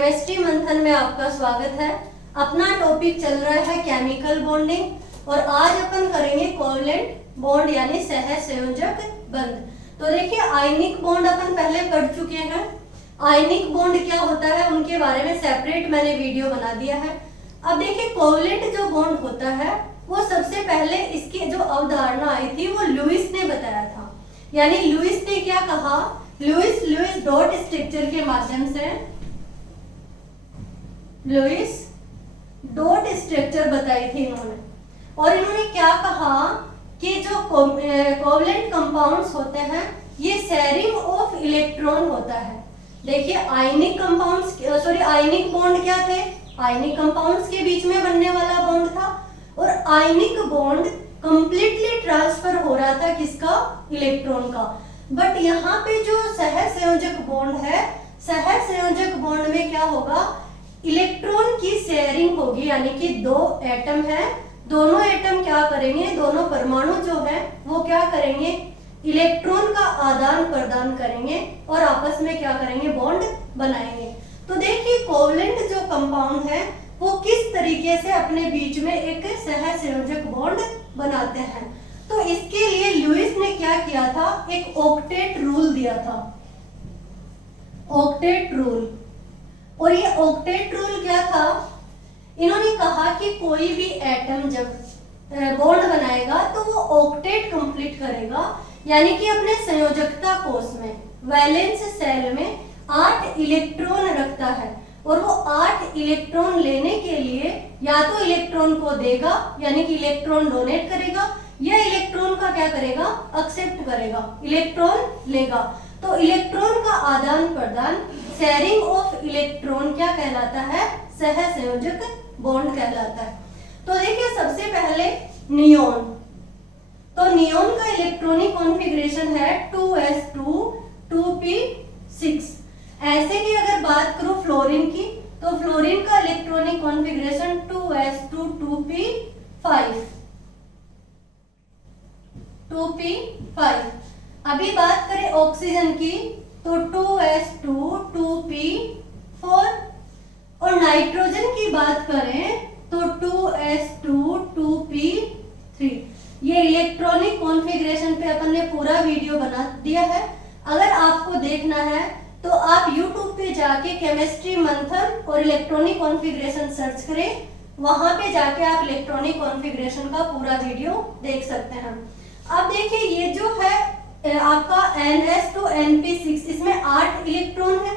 Chemistry मंथन में आपका स्वागत है। अपना टॉपिक चल रहा है केमिकल बॉन्डिंग और आज अपन करेंगे कोवलेंट बॉन्ड यानी सहसंयोजक बंध। तो देखिए आयनिक बॉन्ड अपन पहले पढ़ चुके हैं। आयनिक बॉन्ड क्या होता है उनके बारे में सेपरेट मैंने वीडियो बना दिया है। अब देखिए कोवलेंट जो बॉन्ड होता है वो सबसे पहले इसकी जो अवधारणा आई थी वो लुईस ने बताया था। यानी लुईस ने क्या कहा, लुईस डॉट स्ट्रक्चर के माध्यम से लुईस डॉट स्ट्रक्चर बताई थी इन्होंने। और इन्होंने क्या कहा कि जो कोवलेंट कंपाउंड्स होते हैं ये शेयरिंग ऑफ इलेक्ट्रॉन होता है। देखिए आयनिक कंपाउंड्स आयनिक बॉन्ड क्या थे, आयनिक कंपाउंड्स के बीच में बनने वाला बॉन्ड था और आयनिक बॉन्ड कंप्लीटली ट्रांसफर हो रहा था किसका, इलेक्ट्रॉन का। बट यहाँ पे जो सहसंयोजक बॉन्ड है, सहसंयोजक बॉन्ड में क्या होगा, इलेक्ट्रॉन की शेयरिंग होगी। यानी कि दो एटम है, दोनों एटम क्या करेंगे, दोनों परमाणु जो है वो क्या करेंगे, इलेक्ट्रॉन का आदान प्रदान करेंगे और आपस में क्या करेंगे, बॉन्ड बनाएंगे। तो देखिए कोवलेंट जो कंपाउंड है वो किस तरीके से अपने बीच में एक सहसंयोजक बॉन्ड बनाते हैं। तो इसके लिए लुईस ने क्या किया था, एक ऑक्टेट रूल दिया था, ऑक्टेट रूल। और ये ऑक्टेट रूल क्या था, इन्होंने कहा कि कोई भी एटम जब बॉन्ड बनाएगा तो वो ऑक्टेट कंप्लीट करेगा। यानी कि अपने संयोजकता कोष में वैलेंस शेल में 8 इलेक्ट्रॉन रखता है और वो 8 इलेक्ट्रॉन लेने के लिए या तो इलेक्ट्रॉन को देगा यानी कि इलेक्ट्रॉन डोनेट करेगा या इलेक्ट्रॉन का क्या करेगा, एक्सेप्ट करेगा, इलेक्ट्रॉन लेगा। तो इलेक्ट्रॉन का आदान प्रदान, शेयरिंग ऑफ इलेक्ट्रॉन क्या कहलाता है, सहसंयोजक बॉन्ड कहलाता है। तो देखिए सबसे पहले नियोन। तो नियोन का इलेक्ट्रॉनिक कॉन्फ़िगरेशन है 2s2 2p6। ऐसे की अगर बात करूं फ्लोरीन की, तो फ्लोरीन का electronic configuration 2s2 2p5 2p5। अभी बात करें ऑक्सीजन की तो 2s2 2p4 और नाइट्रोजन की बात करें तो 2s2 2p3। ये इलेक्ट्रॉनिक कॉन्फ़िगरेशन पे अपन ने पूरा वीडियो बना दिया है। अगर आपको देखना है तो आप YouTube पे जाके केमिस्ट्री मंथन और इलेक्ट्रॉनिक कॉन्फ़िगरेशन सर्च करें, वहां पे जाके आप इलेक्ट्रॉनिक कॉन्फ़िगरेशन का पूरा वीडियो देख सकते हैं। अब देखिए ये जो है आपका NS2 NP6, इसमें 8 इलेक्ट्रॉन है।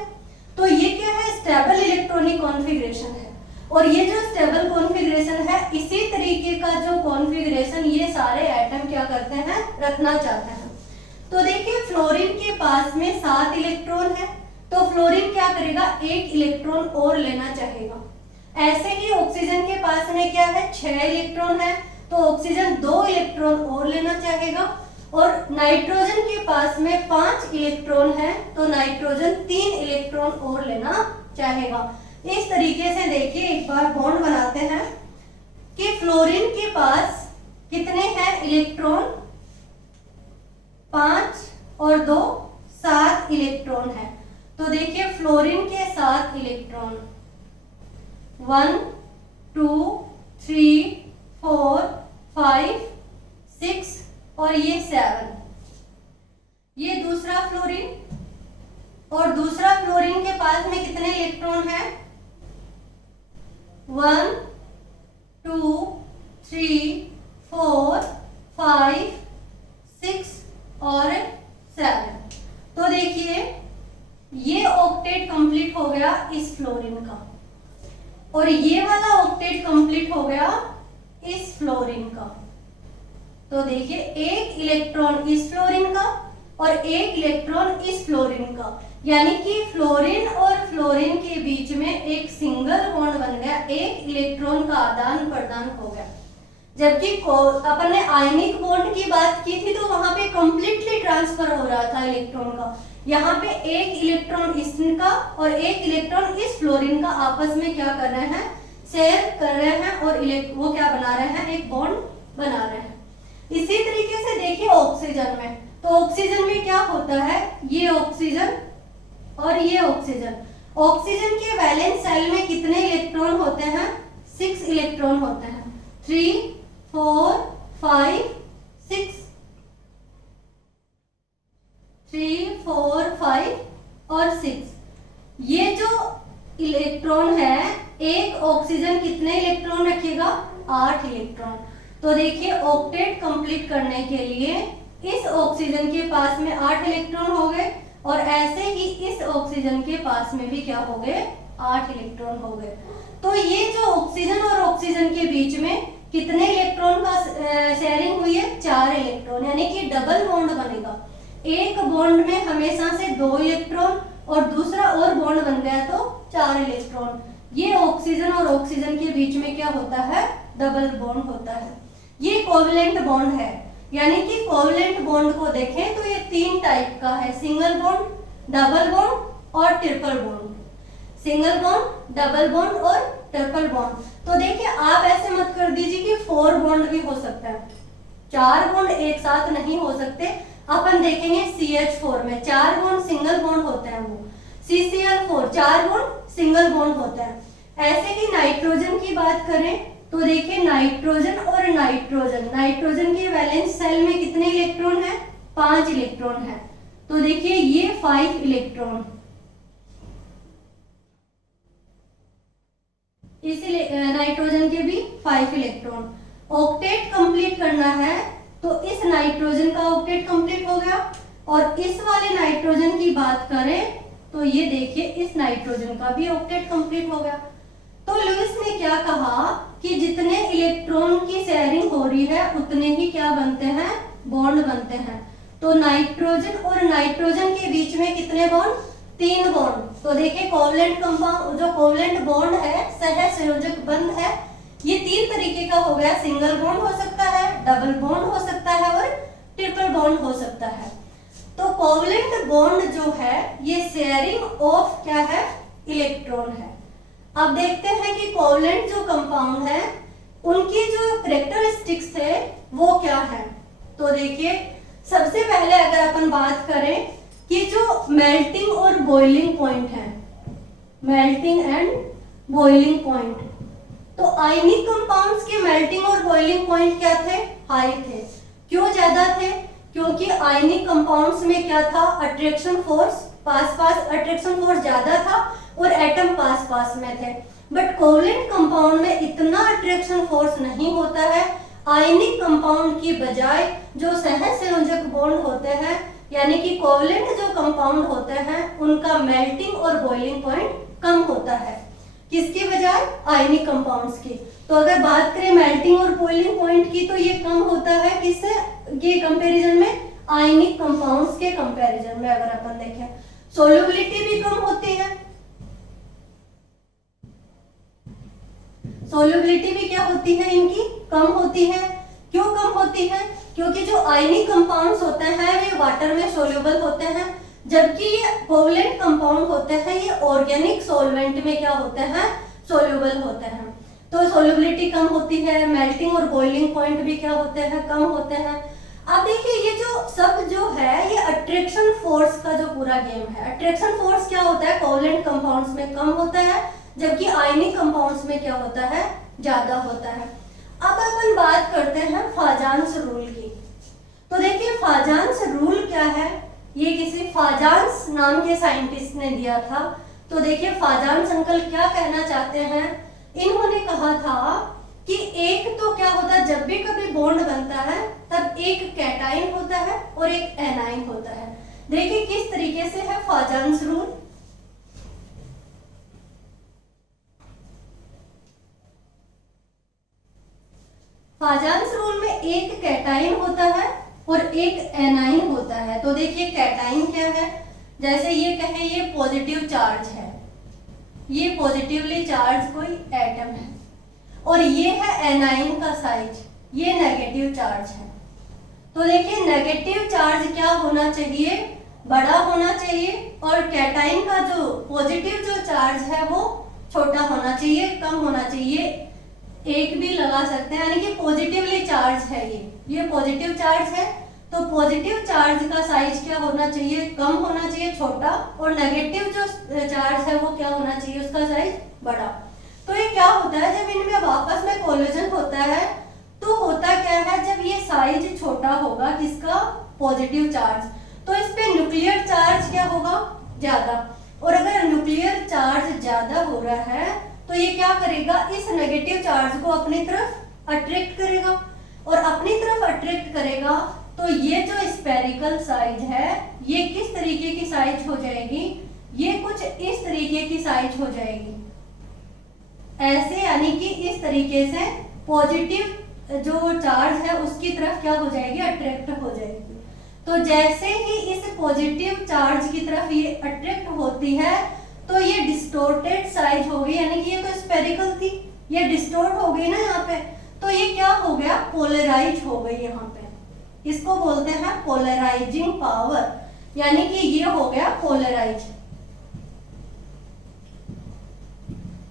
तो ये क्या है, स्टेबल इलेक्ट्रॉनिक कॉन्फ़िगरेशन है। और ये जो स्टेबल कॉन्फ़िगरेशन है, इसी तरीके का जो कॉन्फ़िगरेशन ये सारे एटम क्या करते हैं, रखना चाहते हैं। तो देखिए फ्लोरीन के पास में 7 इलेक्ट्रॉन है, तो फ्लोरीन क्या करेगा, 1 इलेक्ट्रॉन और लेना चाहेगा। ऐसे ही ऑक्सीजन के पास में क्या है, 6 इलेक्ट्रॉन है, तो ऑक्सीजन 2 इलेक्ट्रॉन और लेना चाहेगा। और नाइट्रोजन के पास में 5 इलेक्ट्रॉन है, तो नाइट्रोजन 3 इलेक्ट्रॉन और लेना चाहेगा। इस तरीके से देखिए एक बार बॉन्ड बनाते हैं कि फ्लोरीन के पास कितने हैं इलेक्ट्रॉन, 5 और 2 7 इलेक्ट्रॉन है। तो देखिए फ्लोरीन के 7 इलेक्ट्रॉन 1 2 3 4 5 6 और ये 7। ये दूसरा फ्लोरीन और दूसरा फ्लोरीन के पास में कितने इलेक्ट्रॉन है, 1 2 3 4 5 6 और 7। तो देखिए ये ऑक्टेट कंप्लीट हो गया इस फ्लोरीन का और ये वाला ऑक्टेट कंप्लीट हो गया इस फ्लोरीन का। तो देखिए 1 इलेक्ट्रॉन इस फ्लोरीन का और 1 इलेक्ट्रॉन इस फ्लोरीन का, यानी कि फ्लोरीन और फ्लोरीन के बीच में एक सिंगल बॉन्ड बन गया, 1 इलेक्ट्रॉन का आदान प्रदान हो गया। जबकि अपन ने आयनिक बॉन्ड की बात की थी तो वहां पे कंप्लीटली ट्रांसफर हो रहा था इलेक्ट्रॉन का। यहाँ पे 1 इलेक्ट्रॉन इसका और 1 इलेक्ट्रॉन इस फ्लोरीन का आपस में क्या कर रहे हैं, शेयर कर रहे हैं और वो क्या बना रहे हैं, एक बॉन्ड बना रहे हैं। इसी तरीके से देखिए ऑक्सीजन में, तो ऑक्सीजन में क्या होता है, ये ऑक्सीजन और ये ऑक्सीजन ऑक्सीजन के वैलेंस शेल में कितने इलेक्ट्रॉन होते हैं? 6 इलेक्ट्रॉन होते हैं। 3 4 5 6, 3 4 5 और 6। ये जो इलेक्ट्रॉन है, एक ऑक्सीजन कितने इलेक्ट्रॉन रखेगा? 8 इलेक्ट्रॉन। तो देखिए ऑक्टेट कंप्लीट करने के लिए इस ऑक्सीजन के पास में 8 इलेक्ट्रॉन हो गए और ऐसे ही इस ऑक्सीजन के पास में भी क्या हो गए? 8 इलेक्ट्रॉन हो गए। तो ये जो ऑक्सीजन और ऑक्सीजन के बीच में कितने इलेक्ट्रॉन का शेयरिंग हुई है? 4 इलेक्ट्रॉन, यानी कि डबल बॉन्ड बनेगा। एक बॉन्ड में हमेशा से 2 इलेक्ट्रॉन और दूसरा और बॉन्ड बन गया तो 4 इलेक्ट्रॉन। ये ऑक्सीजन और ऑक्सीजन के बीच में क्या होता है? डबल बॉन्ड होता है। ये कोवलेंट बॉन्ड है, यानी कि कोवलेंट बॉन्ड को देखें तो ये 3 टाइप का है, सिंगल बॉन्ड, डबल बॉन्ड और triple bond. Single bond, double bond और ट्रिपल बॉन्ड। तो देखिए आप ऐसे मत कर दीजिए कि 4 बॉन्ड भी हो सकता है, 4 बॉन्ड एक साथ नहीं हो सकते। अपन देखेंगे CH4 में 4 बॉन्ड सिंगल बॉन्ड होते हैं, वो CCl4 4 बॉन्ड सिंगल बॉन्ड होते हैं। ऐसे ही नाइट्रोजन की बात करें तो देखिए नाइट्रोजन और नाइट्रोजन, नाइट्रोजन के वैलेंस शेल में कितने इलेक्ट्रॉन है? 5 इलेक्ट्रॉन है। तो देखिए ये 5 इलेक्ट्रॉन, इसलिए नाइट्रोजन के भी 5 इलेक्ट्रॉन। ऑक्टेट कंप्लीट करना है तो इस नाइट्रोजन का ऑक्टेट कंप्लीट हो गया और इस वाले नाइट्रोजन की बात करें तो ये देखिए इस नाइट्रोजन का भी ऑक्टेट कंप्लीट हो गया। तो लुईस ने क्या कहा कि जितने इलेक्ट्रॉन की शेयरिंग हो रही है उतने ही क्या बनते हैं? बॉन्ड बनते हैं। तो नाइट्रोजन और नाइट्रोजन के बीच में कितने बॉन्ड? 3 बॉन्ड। तो देखिए कोवलेंट कंपाउंड, जो कोवलेंट बॉन्ड है, सहसंयोजक बंध है, ये 3 तरीके का हो गया। सिंगल बॉन्ड हो सकता है, डबल बॉन्ड हो सकता है और ट्रिपल बॉन्ड हो सकता है। तो कोवलेंट बॉन्ड जो है ये शेयरिंग ऑफ क्या है? इलेक्ट्रॉन है। अब देखते हैं कि कोवलेंट जो कंपाउंड है उनकी जो कैरेक्टरिस्टिक्स थे वो क्या है। तो देखिए सबसे पहले अगर अपन बात करें कि जो मेल्टिंग और बॉइलिंग पॉइंट है, मेल्टिंग एंड बॉइलिंग पॉइंट, तो आयनिक कंपाउंड्स के मेल्टिंग और बॉइलिंग पॉइंट क्या थे? हाई थे। क्यों ज्यादा थे? क्योंकि आयनिक कंपाउंड्स में क्या था? अट्रैक्शन फोर्स, पास पास अट्रैक्शन फोर्स ज्यादा था और एटम पास पास में थे। बट कोवलेंट कंपाउंड में इतना अट्रैक्शन फोर्स नहीं होता है। आयनिक कंपाउंड की बजाय जो सहसंयोजक बॉन्ड होते हैं, यानी कि कोवलेंट जो कंपाउंड होते हैं, उनका मेल्टिंग और बॉइलिंग पॉइंट कम होता है। किसकी बजाय? आयनिक कंपाउंड्स की। तो अगर बात करें मेल्टिंग और बॉइलिंग पॉइंट की तो ये कम होता है किससे के कंपैरिजन में? आयनिक कंपाउंड्स के कंपैरिजन में। अगर अपन देखें सोल्युबिलिटी भी कम होती है, सोल्युबिलिटी भी क्या होती है? इनकी कम होती है। क्यों कम होती है? क्योंकि जो आयनिक कंपाउंड्स होते हैं वे वाटर में सोल्यूबल होते हैं, जबकि ये कोवलेंट कंपाउंड होते हैं ये ऑर्गेनिक सॉल्वेंट में क्या होते हैं? सोल्यूबल होते हैं। तो सोल्युबिलिटी कम होती है, मेल्टिंग और बॉइलिंग पॉइंट भी क्या होते हैं? कम होते हैं। अब देखिए ये जो सब जो है ये अट्रैक्शन फोर्स का जो पूरा गेम है। अट्रैक्शन फोर्स क्या होता है? कोवलेंट कंपाउंड्स में कम होता है, जबकि आयनिक कंपाउंड्स में क्या होता है? ज्यादा होता है। अब अपन बात करते हैं फाजान्स रूल की। तो देखिए फाजान्स रूल क्या है? ये किसी फाजान्स नाम के साइंटिस्ट ने दिया था। तो देखिए फाजान्स अंकल क्या कहना चाहते हैं? इन्होंने कहा था कि एक तो क्या होता है, जब भी कभी बॉन्ड बनता है तब एक कैटाइन होता है और एक एनाइन होता है। देखिए किस तरीके से है फाजान्स रूल। फाजान्स रूल में एक कैटाइन होता है और एक एनाइन होता है। तो देखिए कैटाइन क्या है? जैसे ये कहे ये पॉजिटिव चार्ज है, ये पॉजिटिवली चार्ज कोई एटम है, और ये है एनाइन का साइज, ये नेगेटिव चार्ज है। तो देखिए नेगेटिव चार्ज क्या होना चाहिए? बड़ा होना चाहिए, और कैटाइन का जो पॉजिटिव जो चार्ज है वो छोटा होना चाहिए, कम होना चाहिए। एक भी लगा सकते हैं, यानी कि पॉजिटिवली चार्ज है ये पॉजिटिव चार्ज है। तो पॉजिटिव चार्ज का साइज क्या होना चाहिए, कम होना चाहिए, छोटा, और नेगेटिव जो चार्ज है वो क्या होना चाहिए, उसका साइज बड़ा। तो ये क्या होता है, जब इनमें आपस में कोलिजन होता है तो होता क्या है, जब ये साइज छोटा होगा किसका, पॉजिटिव चार्ज, तो इस पे न्यूक्लियर चार्ज क्या होगा, ज्यादा, और अगर न्यूक्लियर चार्ज ज्यादा हो रहा है तो ये क्या करेगा, इस नेगेटिव चार्ज को अपनी तरफ अट्रैक्ट करेगा, और अपनी तरफ अट्रैक्ट करेगा तो ये जो स्फेरिकल साइज है ये किस तरीके की साइज हो जाएगी, ये कुछ इस तरीके की साइज हो जाएगी, ऐसे, यानी कि इस तरीके से पॉजिटिव जो चार्ज है उसकी तरफ क्या हो जाएगी, अट्रैक्ट हो जाएगी। तो जैसे ही इस पॉजिटिव चार्ज की तरफ ये अट्रैक्ट होती है तो ये डिस्टोर्टेड साइज हो गई, यानी कि ये तो स्फेरिकल थी, ये डिस्टोर्ट हो गई ना यहाँ पे, तो ये क्या हो गया, पोलराइज हो गई यहाँ पे, इसको बोलते हैं पोलराइजिंग पावर, यानी कि ये हो गया पोलराइज।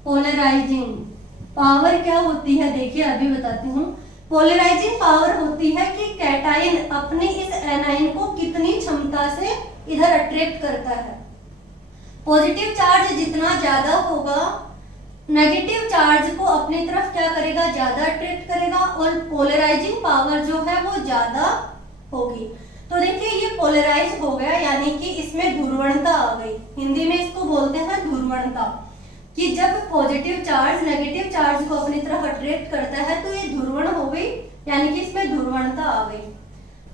पोलराइजिंग पावर क्या होती है, देखिए अभी बताती हूँ। पोलराइजिंग पावर होती है कि कैटाइन अपने इस एनाइन को कितनी क्षमता से इधर अट्रैक्ट करता है। पॉजिटिव चार्ज जितना ज्यादा होगा, नेगेटिव चार्ज को अपनी तरफ क्या करेगा, ज्यादा अट्रैक्ट करेगा, और पोलराइजिंग पावर जो है वो ज्यादा होगी। तो देखिए ये पोलराइज हो गया, यानी कि इसमें ध्रुवणता आ गई, हिंदी में इसको बोलते हैं ध्रुवणता, कि जब पॉजिटिव चार्ज नेगेटिव चार्ज को अपनी तरफ अट्रैक्ट करता है तो ये ध्रुवण हो गई, यानी कि इसमें ध्रुवणता आ गई।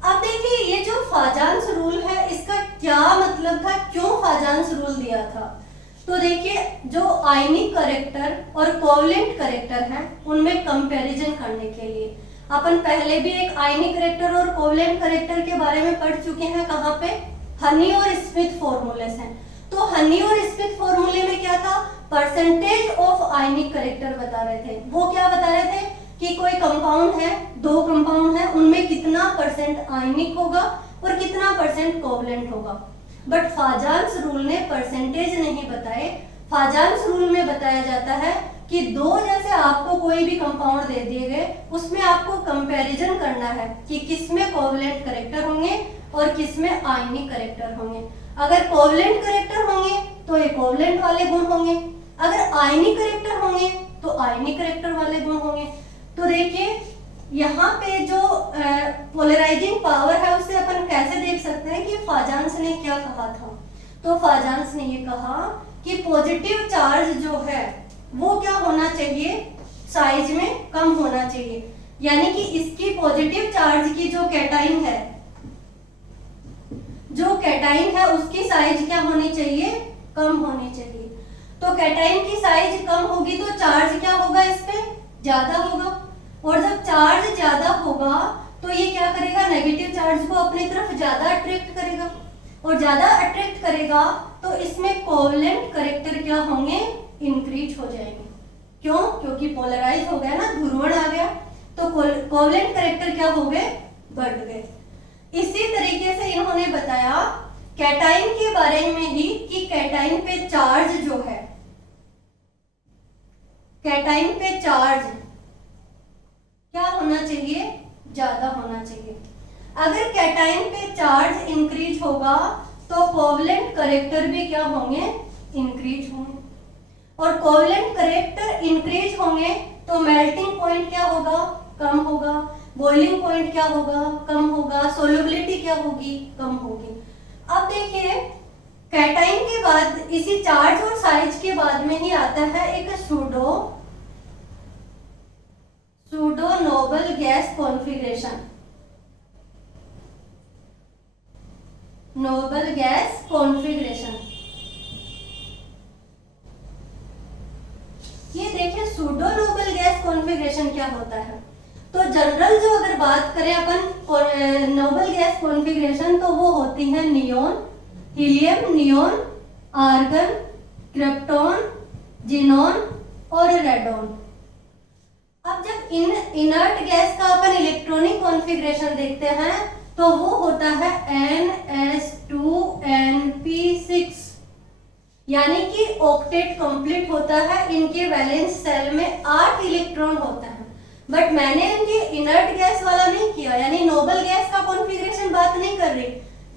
अब देखिए ये जो फाजान्स रूल है इसका क्या मतलब था, क्यों फाजान्स रूल दिया था। तो देखिए जो आयनिक करेक्टर और कोवलेंट करेक्टर हैं उनमें कंपैरिजन करने के लिए अपन पहले भी एक आयनिक करेक्टर और कोवलेंट करेक्टर के बारे में पढ़ चुके हैं, कहाँ पे, हनी और स्मिथ फॉर्मूले से। तो हनी और स्मिथ फॉर्मूले में क्या था, परसेंटेज ऑफ आयनिक करेक्टर बता रहे थे। वो क्या बता रहे थे कि कोई कंपाउंड है, दो कंपाउंड है, उनमें कितना परसेंट आयनिक होगा और कितना परसेंट कोवलेंट होगा। बट फाजान्स रूल ने परसेंटेज नहीं बताए। फाजान्स रूल में बताया जाता है कि दो जैसे आपको कोई भी कंपाउंड दे दिए गए, उसमें आपको कंपैरिजन करना है कि किसमें कोवलेंट करेक्टर होंगे और किसमें आयनिक करेक्टर होंगे। अगर कोवलेंट करेक्टर होंगे तो ये कोवलेंट वाले गुण होंगे, अगर आयनिक करेक्टर होंगे तो आयनिक करेक्टर वाले गुण होंगे। तो देखिए यहाँ पे जो पोलराइजिंग पावर है उससे अपन कैसे देख सकते हैं कि फाजान्स ने क्या कहा था। तो फाजान्स ने ये कहा कि पॉजिटिव चार्ज जो है वो क्या होना चाहिए, साइज में कम होना चाहिए, यानी कि इसकी पॉजिटिव चार्ज की जो कैटाइन है, जो कैटाइन है उसकी साइज क्या होनी चाहिए, कम होनी चाहिए। तो कैटाइन की साइज कम होगी तो चार्ज क्या होगा, इस पे ज्यादा होगा, और जब चार्ज ज्यादा होगा तो ये क्या करेगा, नेगेटिव चार्ज को अपनी तरफ ज्यादा अट्रैक्ट करेगा, और ज्यादा अट्रैक्ट करेगा तो इसमें कोवलेंट करेक्टर क्या होंगे, इंक्रीज हो जाएंगे। क्यों, क्योंकि पोलराइज हो गया ना, ध्रुवण आ गया, तो कोवलेंट करेक्टर क्या हो गए, बढ़ गए। इसी तरीके से इन्होंने बताया कैटाइन के बारे में ही कि कैटाइन पे चार्ज जो है, कैटाइन पे चार्ज क्या होना चाहिए, ज्यादा होना चाहिए। अगर कैटाइन पे चार्ज इंक्रीज होगा तो कोवलेंट करेक्टर भी क्या होंगे, इंक्रीज होंगे, और कोवलेंट करेक्टर इंक्रीज होंगे तो मेल्टिंग पॉइंट क्या होगा, कम होगा, बॉइलिंग पॉइंट क्या होगा, कम होगा, सोल्युबिलिटी क्या होगी, कम होगी। अब देखिए कैटाइन के बाद इसी चार्ज और साइज के बाद में ही आता है एक pseudo noble gas configuration. Noble gas configuration, ये देखिए सूडो नोबल गैस कॉन्फ़िगरेशन क्या होता है। तो जनरल जो अगर बात करें अपन नोबल गैस कॉन्फ़िगरेशन, तो वो होती है neon, helium, neon, argon, krypton, xenon और रेडॉन। अब जब इनर्ट गैस का अपन इलेक्ट्रॉनिक कॉन्फ़िगरेशन देखते हैं तो वो होता है NS2Np6, यानी कि ऑक्टेट कंप्लीट होता है। इनके वैलेंस सेल में 8 इलेक्ट्रॉन होता है। बट मैंने इनकी इनर्ट गैस वाला नहीं किया, यानी नोबल गैस का कॉन्फ़िगरेशन बात नहीं कर रही।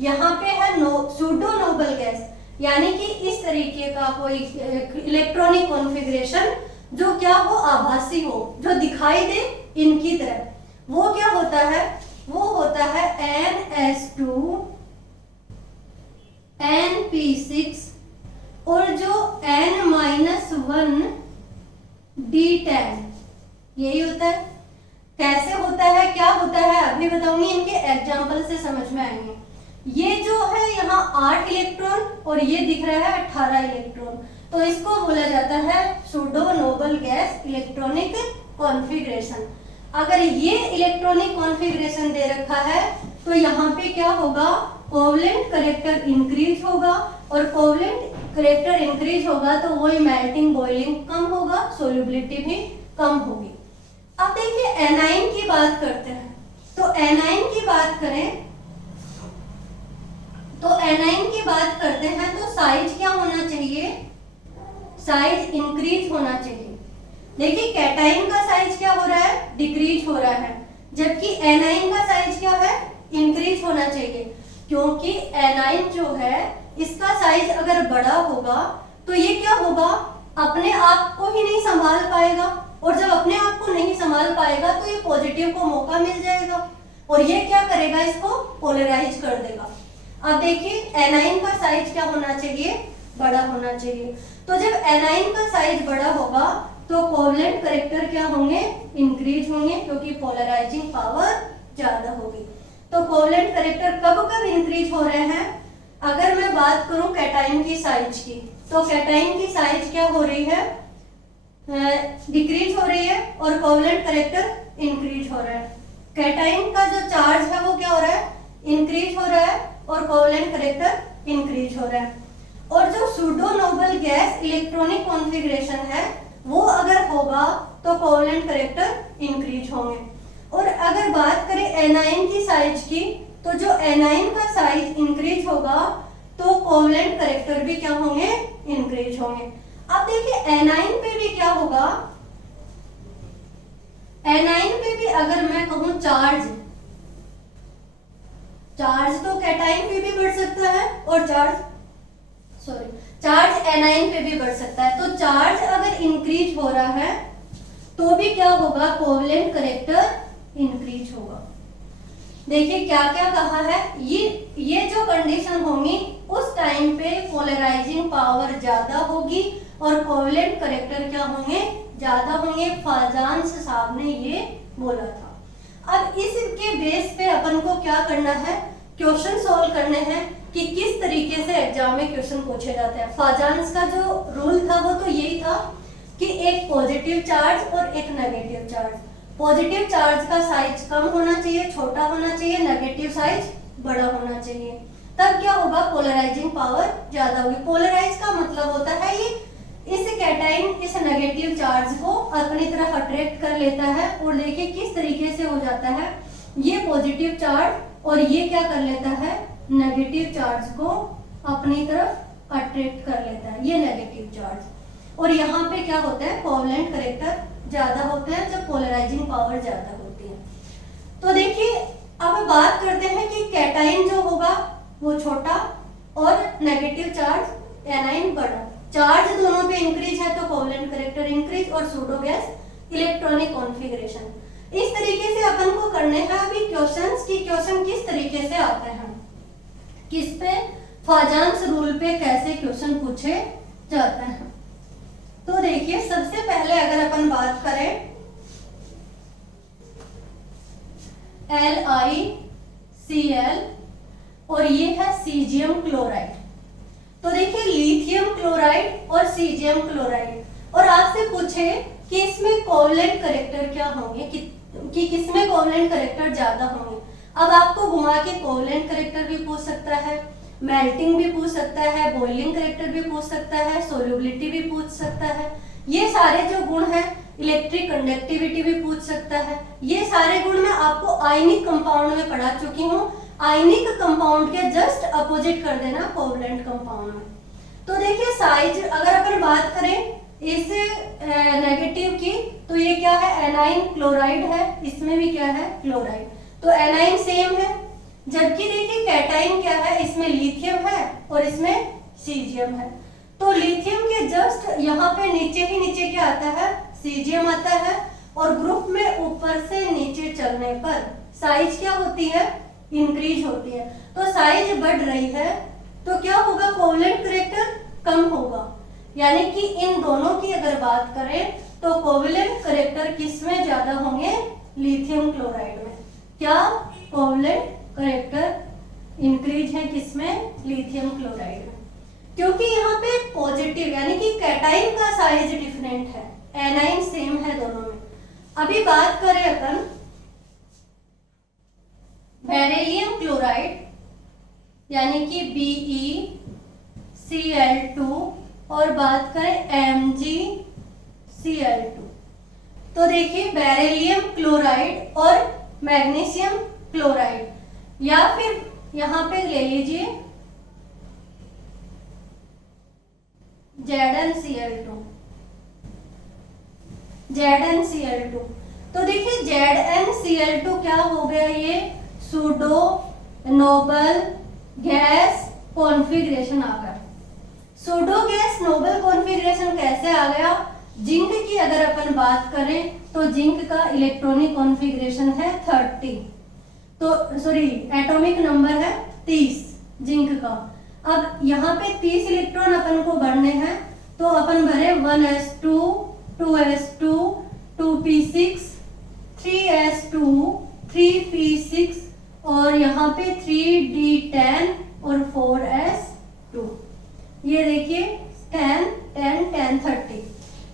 यहाँ पे है सूडो नोबल गैस, यानी कि इस तरीके का कोई इलेक्ट्रॉनिक कॉन्फ़िगरेशन जो क्या हो, आभासी हो, जो दिखाई दे इनकी तरह। वो क्या होता है, वो होता है NS2 NP6 और जो N-1 D10, यही होता है। कैसे होता है, क्या होता है अभी बताऊंगी, इनके एग्जाम्पल से समझ में आएंगे। ये जो है यहाँ 8 इलेक्ट्रॉन और ये दिख रहा है 18 इलेक्ट्रॉन, तो इसको बोला जाता है pseudo noble gas electronic configuration. अगर ये इलेक्ट्रॉनिक कॉन्फ़िगरेशन दे रखा है तो यहाँ पे क्या होगा, कोवलेंट करेक्टर इंक्रीज होगा, और कोवलेंट करेक्टर इंक्रीज होगा तो वही मेल्टिंग बॉइलिंग कम होगा, सोल्युबिलिटी भी कम होगी। अब देखिए एनाइन की बात करते हैं, तो एनाइन की बात करें तो एनाइन की बात करते हैं तो साइज क्या होना चाहिए, साइज इंक्रीज होना चाहिए। देखिए कैटाइन का साइज क्या हो रहा है, डिक्रीज हो रहा है, जबकि एनाइन का साइज क्या है, इंक्रीज होना चाहिए। क्योंकि एनाइन जो है इसका साइज अगर बड़ा होगा तो ये क्या होगा, अपने आप को ही नहीं संभाल पाएगा, और जब अपने आप को नहीं संभाल पाएगा तो ये पॉजिटिव को मौका मिल जाएगा और ये क्या करेगा, इसको पोलराइज कर देगा। अब देखिए एनाइन का साइज क्या होना चाहिए, बड़ा होना चाहिए। तो जब एनाइन का साइज बड़ा होगा तो कोवलेंट करेक्टर क्या होंगे, इंक्रीज होंगे, क्योंकि पोलराइजिंग पावर ज्यादा होगी। तो कोवलेंट करेक्टर कब कब इंक्रीज हो रहे हैं, अगर मैं बात करूं कैटाइन की साइज की, तो कैटाइन की साइज क्या हो रही है, डिक्रीज हो रही है, और कोवलेंट करेक्टर इंक्रीज हो रहा है। कैटाइन का जो चार्ज है वो क्या हो रहा है, इंक्रीज हो रहा है, और कोवलेंट करेक्टर इंक्रीज हो रहा है। और जो pseudo noble gas electronic configuration है वो अगर होगा तो कोवलेंट करेक्टर इंक्रीज होंगे। और अगर बात करें एनाइन की साइज की, तो जो एनाइन का साइज इंक्रीज होगा तो कोवलेंट करेक्टर भी क्या होंगे, इंक्रीज होंगे। अब देखिए एनाइन पे भी क्या होगा, एनाइन पे भी अगर मैं कहूं चार्ज तो कैटाइन पे भी बढ़ सकता है, और चार्ज एनाइन पे भी बढ़ सकता है। तो चार्ज अगर इंक्रीज हो रहा है तो भी क्या होगा, कोवलेंट करेक्टर इंक्रीज होगा। देखिए क्या क्या कहा है, ये जो कंडीशन होंगी उस टाइम पे पोलराइजिंग पावर ज्यादा होगी और कोवलेंट करेक्टर क्या होंगे, ज्यादा होंगे। फाजान्स साहब ने ये बोला था। अब इसके बेस पे अपन को क्या करना है, क्वेश्चन सॉल्व करने हैं कि किस तरीके से एग्जाम में क्वेश्चन पूछे जाते हैं। फाजान्स का जो रूल था वो तो यही था कि एक पॉजिटिव चार्ज और एक नेगेटिव चार्ज। पॉजिटिव चार्ज का साइज कम होना चाहिए, छोटा होना चाहिए, नेगेटिव साइज बड़ा होना चाहिए, तब क्या होगा, पोलराइजिंग पावर ज्यादा होगी। पोलराइज का मतलब होता है ये इस कैटाइन इस नेगेटिव चार्ज को अपनी तरफ अट्रैक्ट कर लेता है, और देखिए किस तरीके से हो जाता है, ये पॉजिटिव चार्ज और ये क्या कर लेता है, नेगेटिव चार्ज को अपनी तरफ अट्रैक्ट कर लेता है, ये नेगेटिव चार्ज। और यहाँ पे क्या होता है, कोवलेंट करेक्टर ज्यादा होते हैं जब पोलराइजिंग पावर ज्यादा होती है। तो देखिए अब बात करते हैं कि कैटाइन जो होगा वो छोटा और नेगेटिव चार्ज एनाइन बड़ा। चार्ज दोनों पे इंक्रीज है तो कोवलेंट करेक्टर इंक्रीज, और सूडो गैस इलेक्ट्रॉनिक कॉन्फ़िगरेशन। इस तरीके से अपन को करने हैं अभी क्वेश्चंस की, क्वेश्चन किस तरीके से आते हैं, किस पे, फाजान्स रूल पे कैसे क्वेश्चन पूछे जाते हैं। तो देखिए सबसे पहले अगर अपन बात करें LiCl और ये है सीजियम क्लोराइड, तो देखिए लिथियम क्लोराइड और सीजियम क्लोराइड, और आपसे पूछे कि इसमें कोवलेंट करेक्टर क्या होंगे, कि किसमें कोवलेंट करेक्टर ज्यादा होंगे। अब आपको घुमा के कोवलेंट करेक्टर भी पूछ सकता है, मेल्टिंग भी पूछ सकता है, बॉइलिंग करेक्टर भी पूछ सकता है, सोल्युबिलिटी भी पूछ सकता है। ये सारे जो गुण हैं, इलेक्ट्रिक कंडक्टिविटी भी पूछ सकता है। ये सारे गुण मैं आपको आयनिक कंपाउंड में पढ़ा चुकी हूँ। आयनिक कंपाउंड के जस्ट अपोजिट कर देना कोवलेंट कंपाउंड में। तो देखिए साइज अगर अपन बात करें इस नेगेटिव की, तो ये क्या है, एनाइन क्लोराइड है, इसमें भी क्या है, क्लोराइड, तो एनाइन सेम है। जबकि देखिए कैटाइन क्या है, इसमें लिथियम है और इसमें सीजियम है। तो लिथियम के जस्ट यहाँ पे नीचे ही नीचे क्या आता है, सीजियम आता है, और ग्रुप में ऊपर से नीचे चलने पर साइज क्या होती है, इंक्रीज होती है। तो साइज बढ़ रही है तो क्या होगा, कोवेलेंट कैरेक्टर कम होगा। यानी कि इन दोनों की अगर बात करें तो कोवेलेंट कैरेक्टर किस में ज्यादा होंगे, लिथियम क्लोराइड में। क्या कोवेलेंट कैरेक्टर इंक्रीज है किसमें, लिथियम क्लोराइड में, क्योंकि यहाँ पे पॉजिटिव यानी कि कैटाइन का साइज डिफरेंट है, एनाइन सेम है दोनों में। अभी बात करें अपन बेरिलियम क्लोराइड यानी कि BeCl2 और बात करें MgCl2, तो देखिए बेरिलियम क्लोराइड और मैग्नीशियम क्लोराइड, या फिर यहां पे ले लीजिए ZnCl2। तो देखिए ZnCl2 क्या हो गया, ये सूडो नोबल गैस कॉन्फ़िगरेशन आ गया। सूडो गैस नोबल कॉन्फ़िगरेशन कैसे आ गया, जिंक की अगर अपन बात करें तो जिंक का इलेक्ट्रॉनिक कॉन्फ़िगरेशन है 30, तो सॉरी एटॉमिक नंबर है 30 जिंक का। अब यहाँ पे 30 इलेक्ट्रॉन अपन को भरने हैं, तो अपन भरे 1s2 2s2 2p6 3s2 3p6 और यहाँ पे 3d10 और 4s2। ये देखिए 10 10 10 30,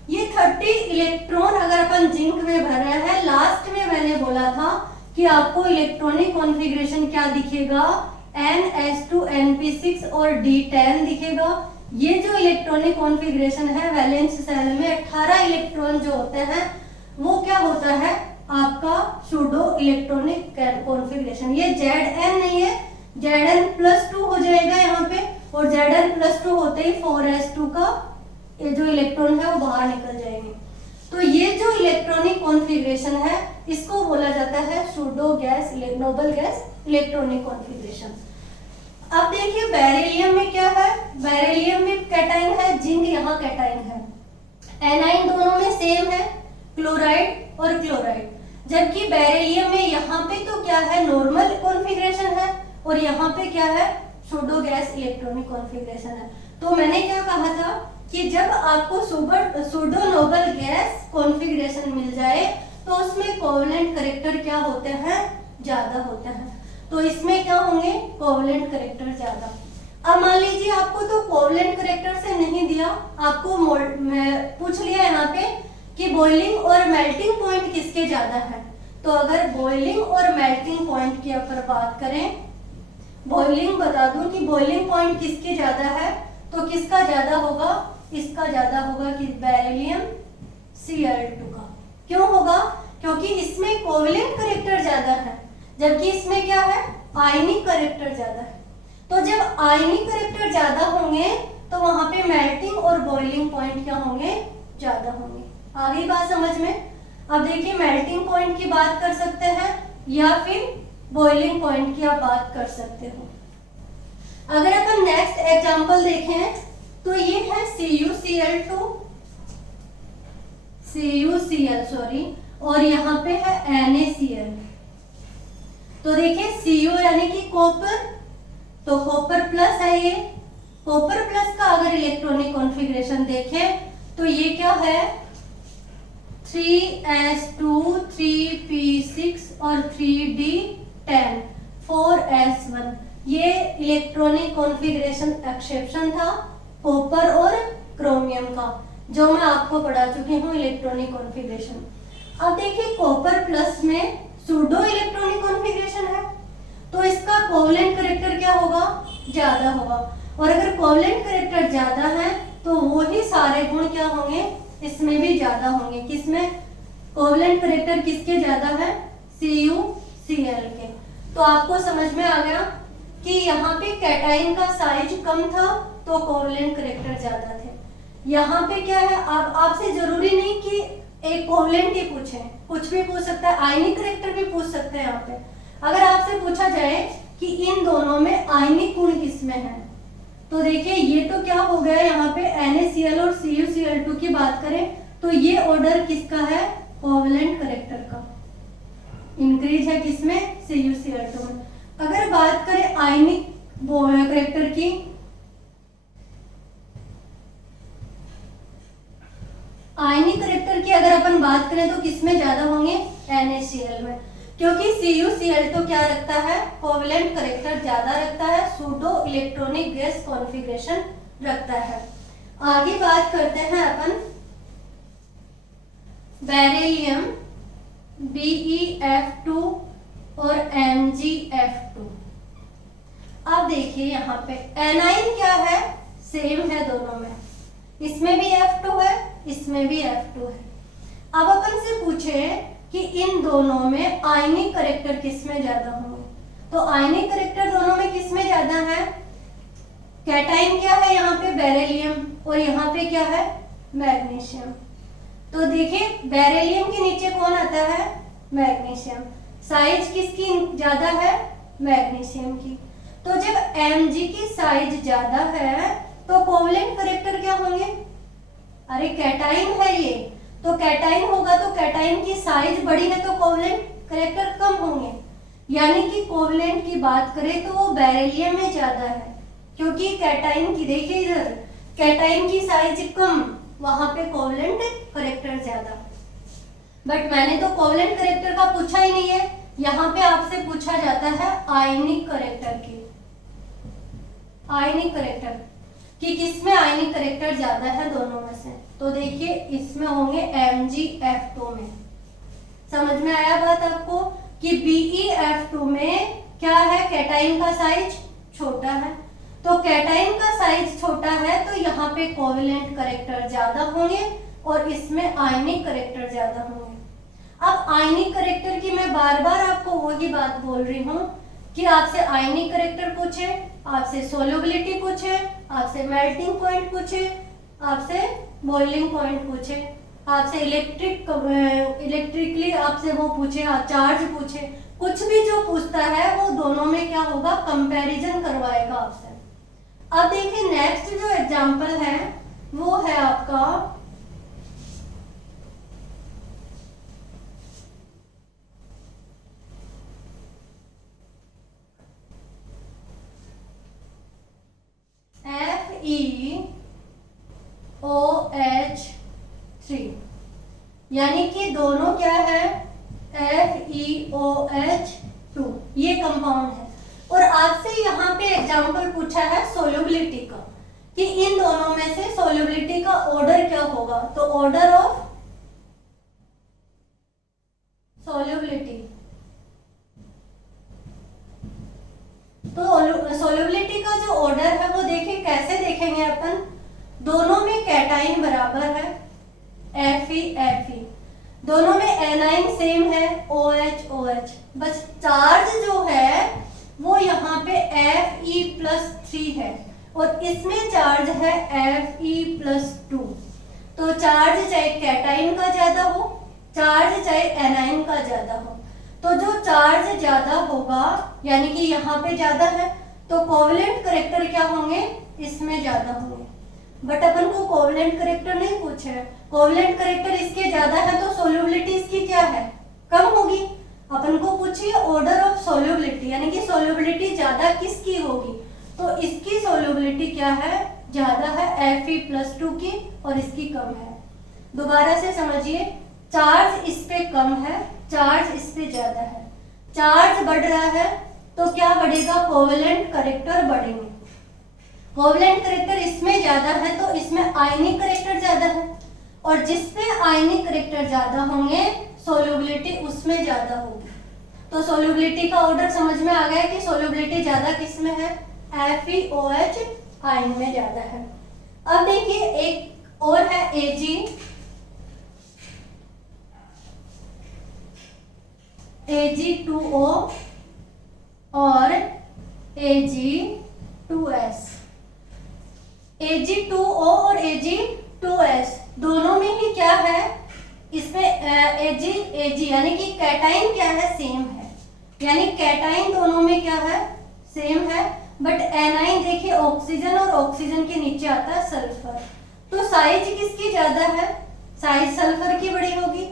ये 30 इलेक्ट्रॉन अगर अपन जिंक में भर रहे हैं। लास्ट में मैंने बोला था कि आपको इलेक्ट्रॉनिक कॉन्फ़िगरेशन क्या दिखेगा, ns2 np6 और d10 दिखेगा। ये जो इलेक्ट्रॉनिक कॉन्फ़िगरेशन है वैलेंस सेल में 18 इलेक्ट्रॉन जो होते हैं वो क्या होता है, आपका सूडो इलेक्ट्रॉनिक कॉन्फ़िगरेशन। ये Zn नहीं है, Zn+2 हो जाएगा यहाँ पे, और Zn+2 होते ही 4s2 का ये जो इलेक्ट्रॉन है वो बाहर निकल जाएंगे। तो ये जो इलेक्ट्रॉनिक कॉन्फ़िगरेशन है इसको बोला जाता है pseudo gas noble gas electronic configuration. अब देखिए बेरिलियम में क्या है, बेरिलियम में कैटाइन है, जिंक यहाँ कैटाइन है, एनाइन दोनों में सेम है, क्लोराइड और क्लोराइड। जबकि बेरिलियम में यहाँ पे तो क्या है, नॉर्मल कॉन्फ़िगरेशन है, और यहाँ पे क्या है, सूडो गैस इलेक्ट्रॉनिक कॉन्फ़िगरेशन है। तो मैंने क्या कहा था कि जब आपको सूडो नोबल गैस कॉन्फ़िगरेशन मिल जाए तो उसमें कोवेलेंट कैरेक्टर क्या होते हैं, ज्यादा होते हैं। तो इसमें क्या होंगे, कोवेलेंट कैरेक्टर ज्यादा। अब मान लीजिए आपको तो कोवेलेंट कैरेक्टर से नहीं दिया, आपको पूछ लिया यहाँ पे कि बॉइलिंग और मेल्टिंग पॉइंट किसके ज्यादा है। तो अगर बॉइलिंग और मेल्टिंग पॉइंट की अगर बात करें, बॉइलिंग बता दूं कि बॉइलिंग पॉइंट किसके ज्यादा है, तो किसका ज्यादा होगा, इसका ज्यादा होगा कि बेरिलियम Cl2 का। क्यों होगा, क्योंकि इसमें कोवेलेंट कैरेक्टर ज्यादा है, जबकि इसमें क्या है, आयनिक कैरेक्टर ज्यादा है। तो जब आयनिक कैरेक्टर ज्यादा होंगे तो वहां पे मेल्टिंग और बॉइलिंग पॉइंट क्या होंगे, ज्यादा होंगे। आ गई बात समझ में। अब देखिए मेल्टिंग पॉइंट की बात कर सकते हैं या फिर बॉइलिंग पॉइंट की आप बात कर सकते हो। अगर अपन नेक्स्ट एग्जांपल देखें तो ये है CuCl सॉरी, और यहाँ पे है NaCl। तो देखिए Cu यानी कि कॉपर, तो कॉपर प्लस है ये, कॉपर प्लस का अगर इलेक्ट्रॉनिक कॉन्फ़िगरेशन देखें तो ये क्या है, 3s2 3p6 और 3d10 4s1। ये इलेक्ट्रॉनिक कॉन्फ़िगरेशन एक्सेप्शन था कॉपर और क्रोमियम का, जो मैं आपको पढ़ा चुकी हूँ इलेक्ट्रॉनिक कॉन्फ़िगरेशन। अब देखिए कॉपर प्लस में सूडो इलेक्ट्रॉनिक कॉन्फ़िगरेशन है, तो इसका कोवेलेंट कैरेक्टर क्या होगा, ज्यादा होगा। और अगर कोवेलेंट कैरेक्टर ज्यादा है तो वो ही सारे गुण क्या होंगे, इसमें भी ज्यादा होंगे। किसमें, कोवेलेंट कैरेक्टर किसके ज्यादा है, CuCl के। तो आपको समझ में आ गया कि यहाँ पे कैटाइन का साइज कम था तो कोवेलेंट कैरेक्टर ज्यादा थे, यहाँ पे क्या है, आपसे जरूरी नहीं कि एक कोवलेंट ही पूछे, कुछ भी पूछ सकता है, आयनिक करेक्टर भी पूछ सकते हैं। यहाँ पे अगर आपसे पूछा जाए कि इन दोनों में आयनिक गुण किसमें है, तो देखिए ये तो क्या हो गया, यहाँ पे NaCl और CuCl2 की बात करें तो ये ऑर्डर किसका है, कोवलेंट करेक्टर का, इंक्रीज है किसमें, CuCl2 में। अगर बात करें आयनिक करेक्टर की, आयनिक करेक्टर की अगर अपन बात करें तो किसमें ज्यादा होंगे, NaCl में, क्योंकि CuCl2 क्या रखता है, कोवलेंट करेक्टर ज्यादा रखता है, सूडो इलेक्ट्रॉनिक गैस कॉन्फ़िगरेशन रखता है। आगे बात करते हैं अपन बेरिलियम BeF2 और MgF2। अब देखिए यहाँ पे एनाइन क्या है, सेम है दोनों में, इसमें भी F2 है, इसमें भी F2 है। अब अपन से पूछे कि इन दोनों में आयनिक करेक्टर किसमें ज्यादा होंगे, तो आयनिक करेक्टर दोनों में किसमें ज्यादा है, कैटाइन क्या है यहाँ पे, बेरिलियम, और यहाँ पे क्या है, मैग्नीशियम। तो देखिए बेरिलियम के नीचे कौन आता है, मैग्नीशियम, साइज किसकी ज्यादा है, मैग्नीशियम की। तो जब Mg की साइज ज्यादा है तो कोवलेंट करेक्टर क्या होंगे, अरे कैटाइन है ये, तो कैटाइन होगा तो कैटाइन की साइज बड़ी है तो कोवलेंट करेक्टर कम होंगे, यानी कि कोवलेंट की बात करें तो वो बेरिलियम में ज्यादा है, क्योंकि कैटाइन की देखिए इधर कैटाइन की साइज कम, वहां पे कोवलेंट करेक्टर ज्यादा। बट मैंने तो कोवलेंट करेक्टर का पूछा ही नहीं है, यहाँ पे आपसे पूछा जाता है आयनिक करेक्टर की, आयनिक करेक्टर कि किसमें आयनिक करेक्टर ज्यादा है दोनों में से, तो देखिए इसमें होंगे MgF2 में। समझ में आया बात आपको कि BeF2 में क्या है, कैटाइन का साइज छोटा है, तो कैटाइन का साइज छोटा है तो यहाँ पे कोवलेंट करेक्टर ज्यादा होंगे और इसमें आयनिक करेक्टर ज्यादा होंगे। अब आयनिक करेक्टर की मैं बार बार आपको वही बात बोल रही हूँ कि आपसे आयनिक करेक्टर पूछे, आपसे सोल्युबिलिटी पूछे, आपसे मेल्टिंग पॉइंट पूछे, आपसे बॉइलिंग पॉइंट पूछे, आपसे इलेक्ट्रिकली आपसे वो पूछे, चार्ज पूछे, कुछ भी जो पूछता है वो दोनों में क्या होगा, कंपैरिजन करवाएगा आपसे। अब देखिए नेक्स्ट जो एग्जांपल है वो है आपका FeOH3, यानी कि दोनों क्या है, FeOH2, ये कंपाउंड है। और आपसे यहाँ पे एग्जांपल पूछा है सोल्युबिलिटी का कि इन दोनों में से सोल्युबिलिटी का ऑर्डर क्या होगा, तो ऑर्डर ऑफ सोल्युबिलिटी, तो सोल्युबिलिटी का जो ऑर्डर है वो देखिए कैसे देखेंगे अपन, दोनों में कैटाइन बराबर है Fe, दोनों में एनाइन सेम है OH, बस चार्ज जो है वो यहाँ पे Fe+3 है और इसमें चार्ज है Fe+2, तो चार्ज चाहे कैटाइन का ज्यादा हो, चार्ज चाहे एनाइन का ज्यादा हो, तो जो चार्ज ज्यादा होगा यानी कि यहाँ पे ज्यादा है तो कोवलेंट करेक्टर क्या होंगे, इसमें ज्यादा होंगे। बट अपन को कोवलेंट करेक्टर नहीं पूछे है, कोवलेंट करेक्टर इसके ज्यादा है तो सोल्युबिलिटी इसकी क्या है, कम होगी। अपन को पूछिए ऑर्डर ऑफ सोल्युबिलिटी, यानी कि सोल्युबिलिटी ज्यादा किसकी होगी, तो इसकी सोल्युबिलिटी क्या है, ज्यादा है Fe+2 की और इसकी कम है। दोबारा से समझिए, चार्ज इस पे कम है, चार्ज इस पे ज्यादा है, चार्ज बढ़ रहा है तो क्या बढ़ेगा, कोवलेंट करेक्टर बढ़ेंगे। कोवलेंट करेक्टर इसमें ज्यादा है तो इसमें आयनिक करेक्टर ज्यादा है, और जिसमें आयनिक करेक्टर ज्यादा होंगे सोल्युबिलिटी उसमें ज्यादा होगी। तो सोल्युबिलिटी का ऑर्डर समझ में आ गया कि सोल्युबिलिटी ज्यादा किसमें है, FeOH आयन में ज्यादा है। अब देखिए एक और है Ag2O और Ag2S। Ag2O और Ag 2s दोनों में ही क्या है, इसमें Ag यानी कि कैटाइन क्या है, सेम है, यानी कैटाइन दोनों में क्या है, सेम है। बट एनाइन देखिए ऑक्सीजन और ऑक्सीजन के नीचे आता है सल्फर, तो साइज किसकी ज्यादा है, साइज सल्फर की बड़ी होगी,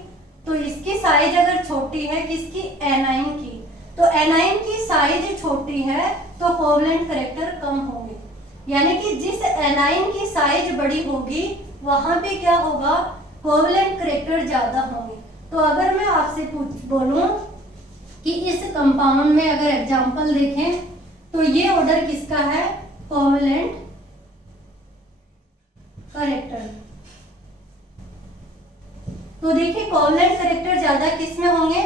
तो इसकी साइज अगर छोटी है किसकी, एनाइन की, तो एनाइन की साइज छोटी है तो कोवलेंट कैरेक्टर कम होंगे, यानी कि जिस एनाइन की साइज बड़ी होगी वहां पे क्या होगा, कोवलेंट कैरेक्टर ज्यादा होंगे। तो अगर मैं आपसे बोलूं कि इस कंपाउंड में अगर एग्जांपल देखें तो ये ऑर्डर किसका है, कोवलेंट कैरेक्टर, तो देखिए कोवलेंट कैरेक्टर ज्यादा किस में होंगे,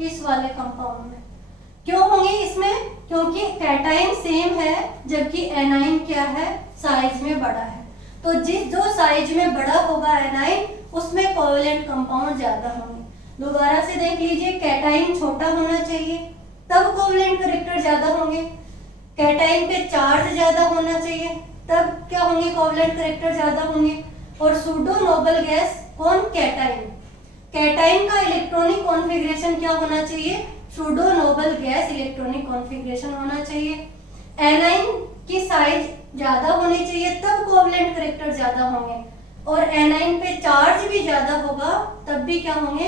इस वाले कंपाउंड में। क्यों होंगे इसमें, क्योंकि कैटाइन सेम है जबकि एनाइन क्या है, साइज में बड़ा है, तो जो साइज में बड़ा होगा एनाइन उसमें कोवलेंट कंपाउंड ज्यादा होंगे। दोबारा से देख लीजिए, कैटाइन छोटा होना चाहिए तब कोवलेंट कैरेक्टर ज्यादा होंगे, कैटाइन पे चार्ज ज्यादा होना चाहिए तब क्या होंगे, कोवलेंट कैरेक्टर ज्यादा होंगे। और सूडो नोबल गैस कौन, कैटाइन, कैटाइन का इलेक्ट्रॉनिक कॉन्फ़िगरेशन क्या होना चाहिए, pseudo noble gas electronic configuration होना चाहिए। एनाइन की साइज ज्यादा होनी चाहिए तब कोवलेंट कैरेक्टर ज्यादा होंगे, और एनाइन पे चार्ज भी ज्यादा होगा तब भी क्या होंगे,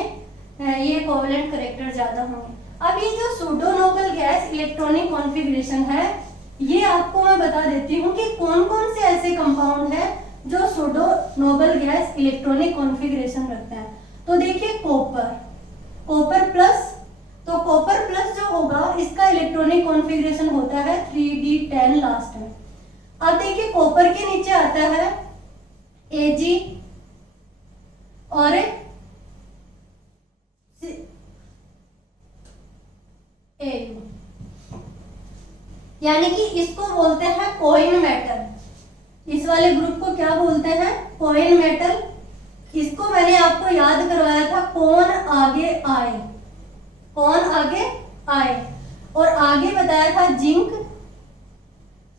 ये कोवलेंट कैरेक्टर ज्यादा होंगे। अब ये जो pseudo noble gas electronic configuration है, ये आपको मैं बता देती हूँ कि कौन कौन से ऐसे कंपाउंड है जो pseudo noble gas electronic configuration रखते हैं। तो देखिए कॉपर प्लस, तो कॉपर प्लस जो होगा इसका इलेक्ट्रॉनिक कॉन्फ़िगरेशन होता है 3d10 लास्ट में। अब देखिए कॉपर के नीचे आता है Ag और Au, यानी कि इसको बोलते हैं कॉइन मेटल, इस वाले ग्रुप को क्या बोलते हैं, कॉइन मेटल। इसको मैंने आपको याद करवाया था कौन आगे आए, कौन आगे आए, और आगे बताया था जिंक,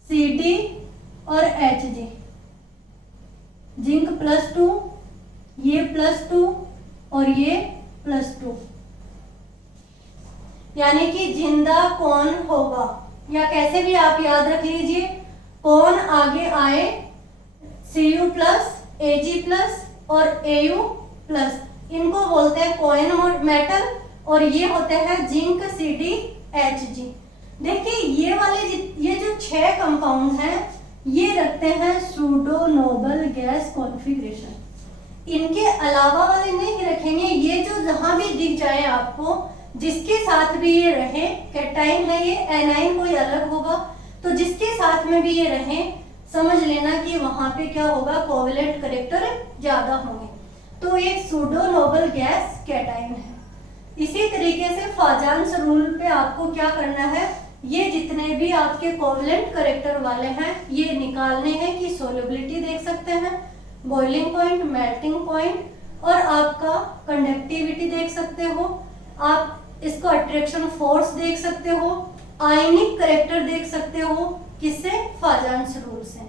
Cd और Hg, जिंक +2, ये +2 और ये +2, यानी कि जिंदा कौन होगा, या कैसे भी आप याद रख लीजिए, कौन आगे आए Cu+, Ag+ और Au+, इनको बोलते हैं कॉइन मेटल, और ये होते हैं जिंक, Cd, Hg। देखिए ये जो 6 कंपाउंड हैं ये रखते हैं सूडो नोबल गैस कॉन्फ़िगरेशन। इनके अलावा वाले नहीं रखेंगे, ये जो जहां भी दिख जाए आपको, जिसके साथ भी ये रहे, कैटाइन है ये, एनाइन कोई अलग होगा, तो जिसके साथ में भी ये रहे समझ लेना कि वहां पे क्या होगा, कोवलेंट कैरेक्टर ज्यादा होंगे, तो ये सूडो नोबल गैस कैटाइन है। इसी तरीके से फाजान्स रूल पे आपको क्या करना है, ये जितने भी आपके कोवलेंट कैरेक्टर वाले हैं ये निकालने हैं कि सोल्युबिलिटी देख सकते हैं, बॉइलिंग पॉइंट, मेल्टिंग पॉइंट, और आपका कंडक्टिविटी देख सकते हो, आप इसको अट्रैक्शन फोर्स देख सकते हो, आयनिक कैरेक्टर देख सकते हो, किससे, फाजान्स रूल से।